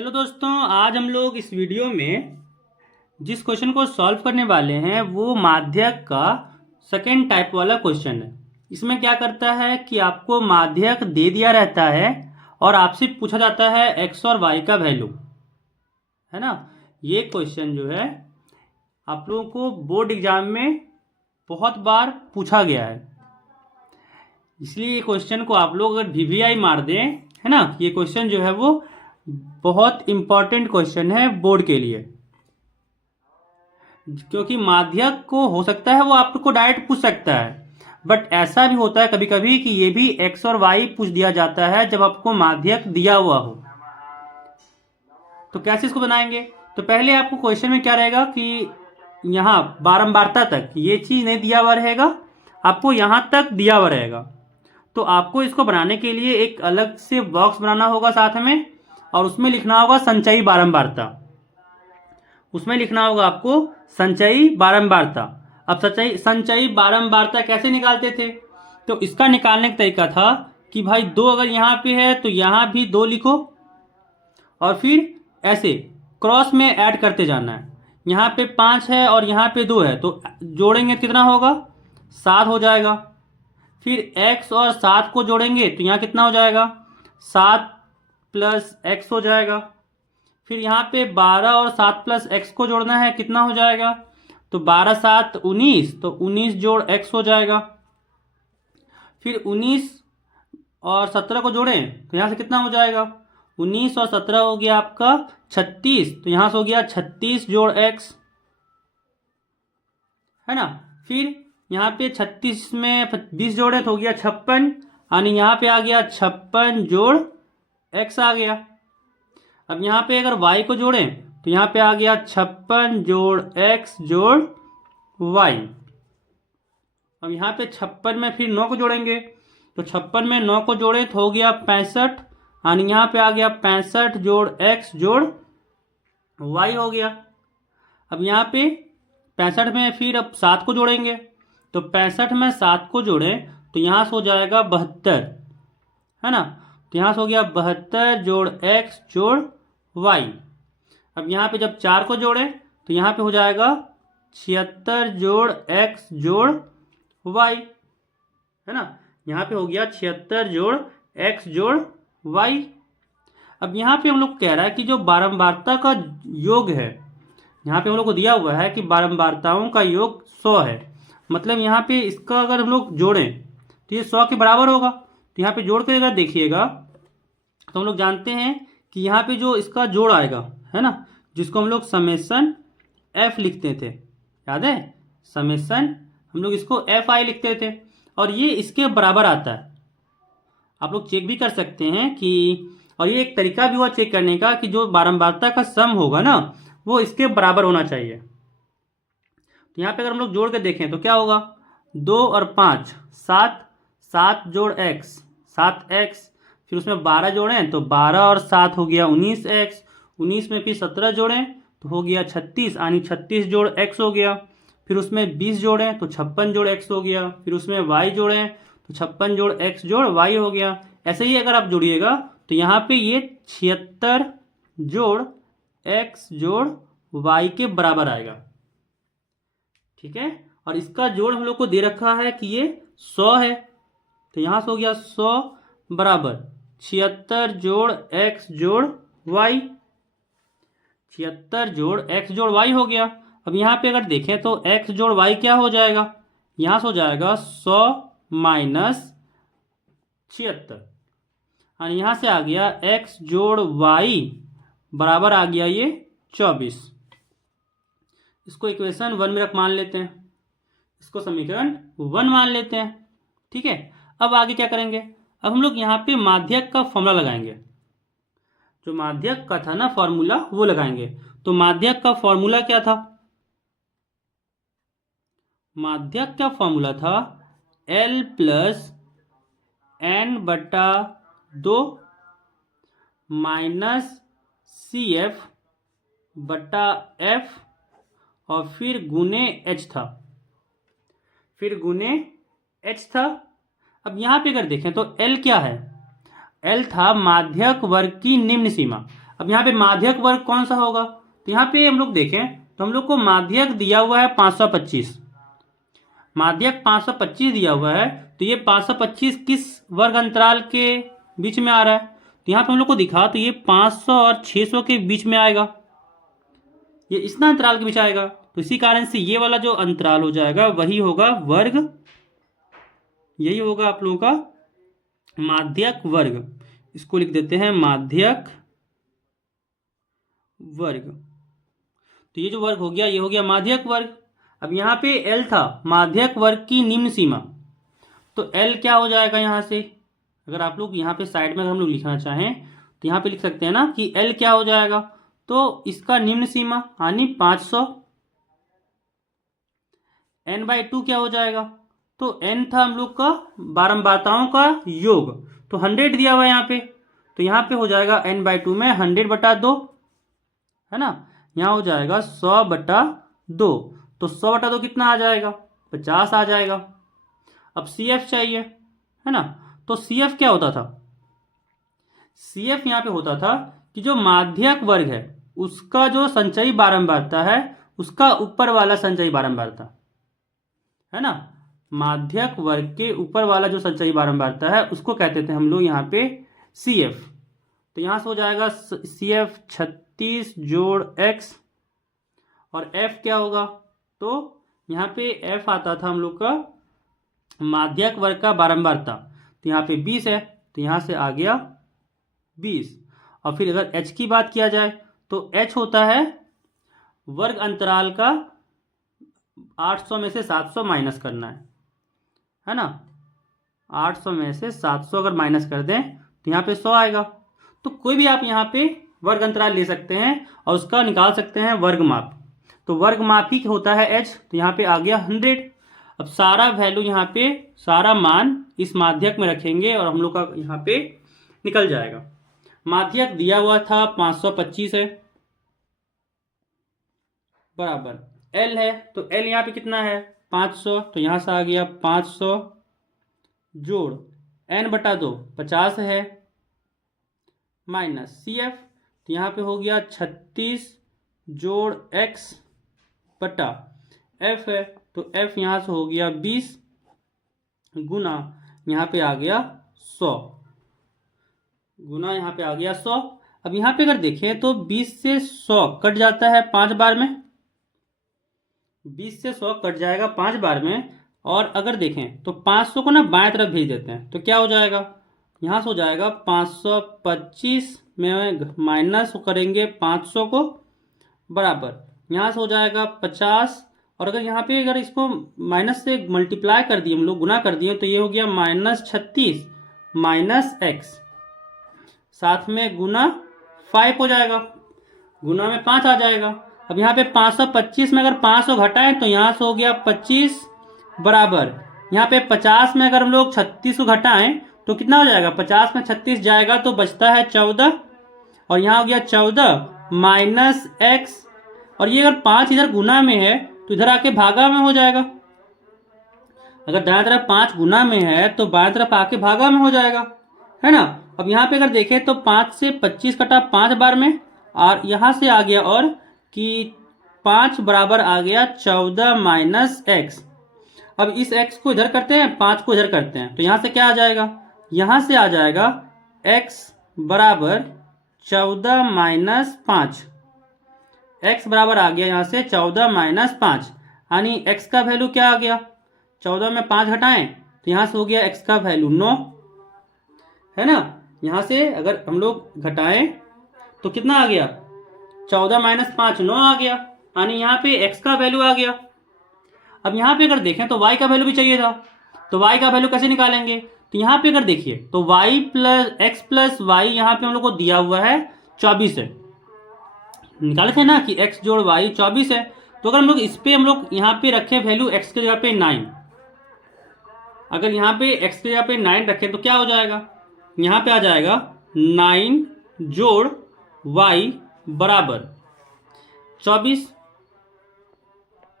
Hello दोस्तों, आज हम लोग इस वीडियो में जिस क्वेश्चन को सॉल्व करने वाले हैं वो माध्यक का सेकेंड टाइप वाला क्वेश्चन है। इसमें क्या करता है कि आपको माध्यक दे दिया रहता है और आपसे पूछा जाता है एक्स और वाई का वैल्यू, है ना। ये क्वेश्चन जो है आप लोगों को बोर्ड एग्जाम में बहुत बार पूछा गया है, इसलिए ये क्वेश्चन को आप लोग अगर वीवीआई मार दें, है ना, ये क्वेश्चन जो है वो बहुत इंपॉर्टेंट क्वेश्चन है बोर्ड के लिए। क्योंकि माध्यक को हो सकता है वो आपको डायरेक्ट पूछ सकता है, बट ऐसा भी होता है कभी कभी कि ये भी एक्स और वाई पूछ दिया जाता है जब आपको माध्यक दिया हुआ हो। तो कैसे इसको बनाएंगे? तो पहले आपको क्वेश्चन में क्या रहेगा कि यहाँ बारंबारता तक ये चीज नहीं दिया हुआ रहेगा, आपको यहां तक दिया हुआ रहेगा। तो आपको इसको बनाने के लिए एक अलग से बॉक्स बनाना होगा साथ में, और उसमें लिखना होगा संचयी बारंबारता। उसमें लिखना होगा आपको संचयी बारंबारता। अब संचयी बारंबारता कैसे निकालते थे? तो इसका निकालने का तरीका था कि भाई दो अगर यहाँ पे है तो यहाँ भी दो लिखो और फिर ऐसे क्रॉस में ऐड करते जाना है। यहाँ पे 5 है और यहाँ पे 2 है तो जोड़ेंगे कितना होगा? 7 हो जाएगा। फिर x और 7 को जोड़ेंगे तो यहाँ कितना हो जाएगा? 7 प्लस x हो जाएगा। फिर यहाँ पे 12 और 7 प्लस x को जोड़ना है, कितना हो जाएगा? तो 12 7 19, तो 19 जोड़ x हो जाएगा। फिर 19 और 17 को जोड़ें तो यहाँ से कितना हो जाएगा? 19 और 17 हो गया आपका 36, तो यहाँ से हो गया 36 जोड़ x, है ना। फिर यहाँ पे 36 में 20 जोड़े तो हो गया 56, यानी यहाँ पे आ गया 56 जोड़ x आ गया। अब यहाँ पे अगर y को जोड़ें तो यहाँ पे आ गया 56 जोड़ x जोड़ y। अब यहाँ पे 56 में फिर 9 को जोड़ेंगे तो 56 में 9 को जोड़े तो हो गया 65, यानी यहाँ पे आ गया 65 जोड़ x जोड़ y हो गया। अब यहाँ पे 65 में फिर अब 7 को जोड़ेंगे तो 65 में 7 को जोड़ें तो यहाँ से हो जाएगा 72, है ना। तो यहाँ से हो गया 72 जोड़ x जोड़ y। अब यहाँ पे जब 4 को जोड़ें तो यहाँ पे हो जाएगा 76 जोड़ x जोड़ y, है ना। यहाँ पे हो गया 76 जोड़ x जोड़ y। अब यहाँ पे हम लोग कह रहा है कि जो बारंबारता का योग है, यहाँ पे हम लोग को दिया हुआ है कि बारंबारताओं का योग 100 है। मतलब यहाँ पे इसका अगर हम लोग जोड़ें तो ये 100 के बराबर होगा। तो यहाँ पे जोड़ कर अगर देखिएगा तो हम लोग जानते हैं कि यहाँ पे जो इसका जोड़ आएगा, है ना, जिसको हम लोग समेसन f लिखते थे, याद है? समेसन हम लोग इसको fi लिखते थे और ये इसके बराबर आता है। आप लोग चेक भी कर सकते हैं कि, और ये एक तरीका भी हुआ चेक करने का कि जो बारंबारता का सम होगा ना वो इसके बराबर होना चाहिए। तो यहाँ पे अगर हम लोग जोड़ के देखें तो क्या होगा? 2 और 5 7, 7 जोड़ x 7x, फिर उसमें 12 जोड़ें तो 12 और 7 हो गया 19x, 19 में फिर 17 जोड़ें तो हो गया 36, यानी 36 जोड़ x हो गया। फिर उसमें 20 जोड़ें तो 56 जोड़ x हो गया। फिर उसमें y जोड़ें तो 56 जोड़ x जोड़ y हो गया। ऐसे ही अगर आप जोड़िएगा तो यहाँ पे ये 76 जोड़ x जोड़ y के बराबर आएगा, ठीक है। और इसका जोड़ हम लोग को दे रखा है कि ये 100 है, तो यहाँ से हो गया 100 बराबर 76 जोड़ x जोड़ y। 76 जोड़ x जोड़ y हो गया। अब यहाँ पे अगर देखें तो x जोड़ y क्या हो जाएगा? यहाँ से हो जाएगा 100 माइनस 76, और यहाँ से आ गया x जोड़ y बराबर आ गया ये 24। इसको इक्वेशन 1 में मान लेते हैं, इसको समीकरण 1 मान लेते हैं, ठीक है। अब आगे क्या करेंगे? अब हम लोग यहाँ पे माध्यक का फॉर्मूला लगाएंगे। जो माध्यक का था ना फॉर्मूला वो लगाएंगे। तो माध्यक का फॉर्मूला क्या था? माध्यक का फॉर्मूला था L प्लस n बटा 2 माइनस CF बटा F और फिर गुने h था, फिर गुने h था। अब यहाँ पे अगर देखें तो L क्या है? L था माध्यक वर्ग की निम्न सीमा। अब यहाँ पे माध्यक वर्ग कौन सा होगा, तो यहाँ पे हम लोग देखें तो हम लोग को माध्यक दिया हुआ है 525, माध्यक 525 दिया हुआ है। तो ये 525 किस वर्ग अंतराल के बीच में आ रहा है, तो यहाँ पे हम लोग को दिखा तो ये 500 और 600 के बीच में आएगा, ये इतना अंतराल के बीच आएगा। तो इसी कारण से ये वाला जो अंतराल हो जाएगा वही होगा वर्ग, यही होगा आप लोगों का माध्यक वर्ग। इसको लिख देते हैं माध्यक वर्ग। तो ये जो वर्ग हो गया ये हो गया माध्यक वर्ग। अब यहाँ पे L था माध्यक वर्ग की निम्न सीमा, तो L क्या हो जाएगा यहाँ से, अगर आप लोग यहाँ पे साइड में अगर हम लोग लिखना चाहें तो यहाँ पे लिख सकते हैं ना कि L क्या हो जाएगा, तो इसका निम्न सीमा यानी 500, n/2 क्या हो जाएगा, तो n था हम लोग का बारंबारताओं का योग, तो 100 दिया हुआ है यहाँ पे, तो यहाँ पे हो जाएगा n/2 में 100/2 है ना, यहाँ हो जाएगा 100/2, तो 100/2 कितना आ जाएगा, 50 आ जाएगा। अब CF चाहिए है ना, तो CF क्या होता था, CF यहाँ पे होता था कि जो माध्यक वर्ग है उसका जो संचयी बारंबारता है उसका ऊपर वाला संचयी बारंबारता है ना, माध्यक वर्ग के ऊपर वाला जो संचयी बारंबारता है उसको कहते थे हम लोग यहाँ पे CF। तो यहाँ से हो जाएगा CF 36 जोड़ x, और F क्या होगा, तो यहाँ पे F आता था हम लोग का माध्यक वर्ग का बारंबारता, तो यहाँ पे 20 है, तो यहाँ से आ गया 20। और फिर अगर h की बात किया जाए तो h होता है वर्ग अंतराल का 800 में से 700 माइनस करना है ना, 800 में से 700 अगर माइनस कर दें तो यहाँ पे 100 आएगा। तो कोई भी आप यहाँ पे वर्ग अंतराल ले सकते हैं और उसका निकाल सकते हैं वर्ग माप, तो वर्ग माप ही होता है h, तो यहाँ पे आ गया 100। अब सारा वैल्यू यहाँ पे सारा मान इस माध्यक में रखेंगे और हम लोग का यहाँ पे निकल जाएगा। माध्यक दिया हुआ था 525 है बराबर L है, तो L यहाँ पे कितना है 500, तो यहाँ से आ गया 500 जोड़ n/2 50 है माइनस CF, तो यहाँ पे हो गया 36 जोड़ x बटा F है, तो F यहाँ से हो गया 20 गुना यहाँ पे आ गया 100, गुना यहाँ पे आ गया 100। अब यहाँ पे अगर देखें तो 20 से 100 कट जाता है 5 बार में, 20 से 100 कट जाएगा 5 बार में। और अगर देखें तो 500 को ना बाएं तरफ भेज देते हैं तो क्या हो जाएगा, यहाँ से हो जाएगा 525 में माइनस करेंगे 500 को बराबर यहाँ से हो जाएगा 50, और अगर यहाँ पे अगर इसको माइनस से मल्टीप्लाई कर दिए हम लोग गुना कर दिए तो ये हो गया -36 माइनस x, साथ में गुना 5 हो जाएगा, गुना में 5 आ जाएगा। अब यहाँ पे 525 में अगर 500 घटाएं तो यहाँ से हो गया 25 बराबर यहाँ पे 50 में अगर हम लोग 36 को घटाएं तो कितना हो जाएगा, 50 में 36 जाएगा तो बचता है 14, और यहाँ हो गया 14 माइनस x, और ये अगर 5 इधर गुना में है तो इधर आके भागा में हो जाएगा, अगर दाएं तरफ 5 गुना में है तो बाएं तरफ आके भागा में हो जाएगा है ना। अब यहाँ पे अगर देखें तो 5 से 25 कटा 5 बार में, और यहाँ से आ गया और कि 5 बराबर आ गया 14 माइनस x। अब इस x को इधर करते हैं 5 को इधर करते हैं तो यहाँ से क्या आ जाएगा, यहाँ से आ जाएगा x बराबर 14 माइनस 5, x बराबर आ गया यहाँ से 14 माइनस 5, यानी x का वैल्यू क्या आ गया, 14 में 5 हटाएं तो यहाँ से हो गया x का वैल्यू 9 है ना। यहाँ से अगर हम लोग घटाएं तो कितना आ गया, 14 माइनस 5 9 आ गया, यानी यहाँ पे x का वैल्यू आ गया। अब यहाँ पे अगर देखें तो y का वैल्यू भी चाहिए था, तो y का वैल्यू कैसे निकालेंगे, तो यहाँ पे अगर देखिए तो x प्लस y यहाँ पे हम लोग को दिया हुआ है 24 है, निकाले थे ना कि x जोड़ y 24 है, तो अगर हम लोग इस पे हम लोग यहाँ पे रखें वैल्यू x के जगह पे 9, अगर यहाँ पे x के जगह पे 9 रखें तो क्या हो जाएगा, यहाँ पे आ जाएगा 9 जोड़ y बराबर 24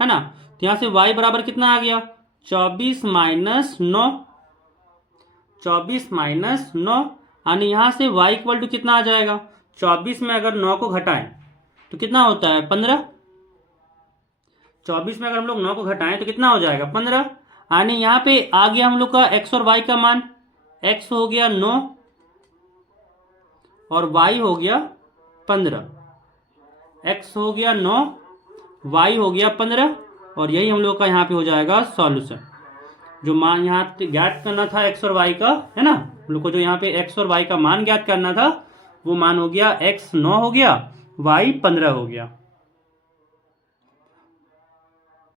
है ना। तो यहाँ से y बराबर कितना आ गया, 24 माइनस 9, 24 माइनस 9, यानी यहाँ से y इक्वल टू कितना आ जाएगा, 24 में अगर 9 को घटाएं तो कितना होता है 15। 24 में अगर हम लोग 9 को घटाएं तो कितना हो जाएगा 15। यानी यहाँ पे आ गया हम लोग का x और y का मान। x हो गया 9 और y हो गया 15। x हो गया 9, y हो गया 15 और यही हम लोग का यहाँ पे हो जाएगा सॉल्यूशन। जो मान यहाँ ज्ञात करना था x और y का, है ना, हम लोग को जो यहाँ पे x और y का मान ज्ञात करना था वो मान हो गया x 9 हो गया, y 15 हो गया।